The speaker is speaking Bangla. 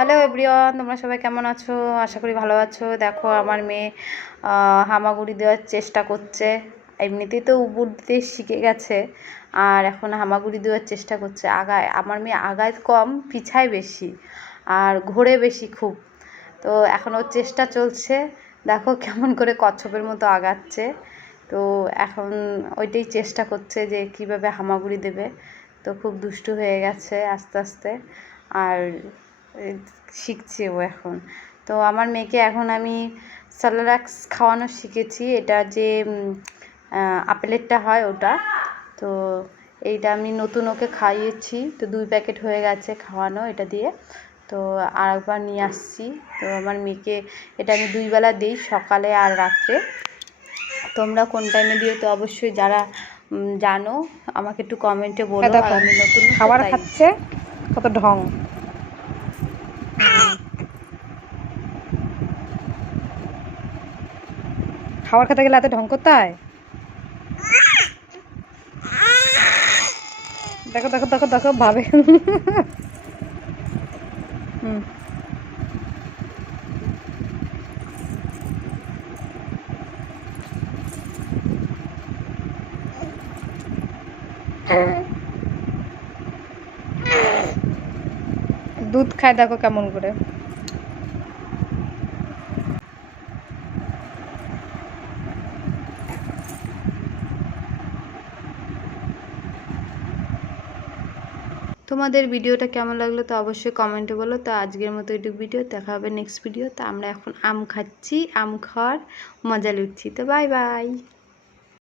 হ্যালো এভরিওয়ান, তোমরা সবাই কেমন আছো? আশা করি ভালো আছো। দেখো আমার মেয়ে হামাগুড়ি দেওয়ার চেষ্টা করছে। এমনিতেই তো উবুর দিতে শিখে গেছে, আর এখন হামাগুড়ি দেওয়ার চেষ্টা করছে। আগায় আমার মেয়ে আগায় কম, পিছায় বেশি, আর ঘোরে বেশি খুব। তো এখন ওর চেষ্টা চলছে, দেখো কেমন করে কচ্ছপের মতো আগাচ্ছে। তো এখন ওইটাই চেষ্টা করছে যে কিভাবে হামাগুড়ি দেবে। তো খুব দুষ্টু হয়ে গেছে আস্তে আস্তে, আর শিখছে ও এখন। তো আমার মেয়েকে এখন আমি সেরেল্যাক্স খাওয়ানো শিখেছি। এটা যে আপেলেরটা হয় ওটা, তো এইটা আমি নতুন ওকে খাইয়েছি। তো 2 প্যাকেট হয়ে গেছে খাওয়ানো এটা দিয়ে। তো আর একবার নিয়ে আসছি। তো আমার মেয়েকে এটা আমি 2 বেলা দিই, সকালে আর রাত্রে। তোমরা কোন টাইমে দিও তো অবশ্যই যারা জানো আমাকে একটু কমেন্টে বলো। আর আমি নতুন খাবার খাচ্ছে, কত ঢং। খাবার খেতে গেলে এত ঢং করতে হয়? দেখো দেখো দেখো দেখো ভাবে। দুধ খায় দেখো কেমন করে। তোমাদের ভিডিওটা কেমন লাগলো তো অবশ্যই কমেন্টে বলো। তো আজকের মতো এইটুকু ভিডিও, দেখা হবে নেক্সট ভিডিও। তো আমরা এখন আম খাচ্ছি, আম খাওয়ার মজা লুটছি। তো বাই বাই।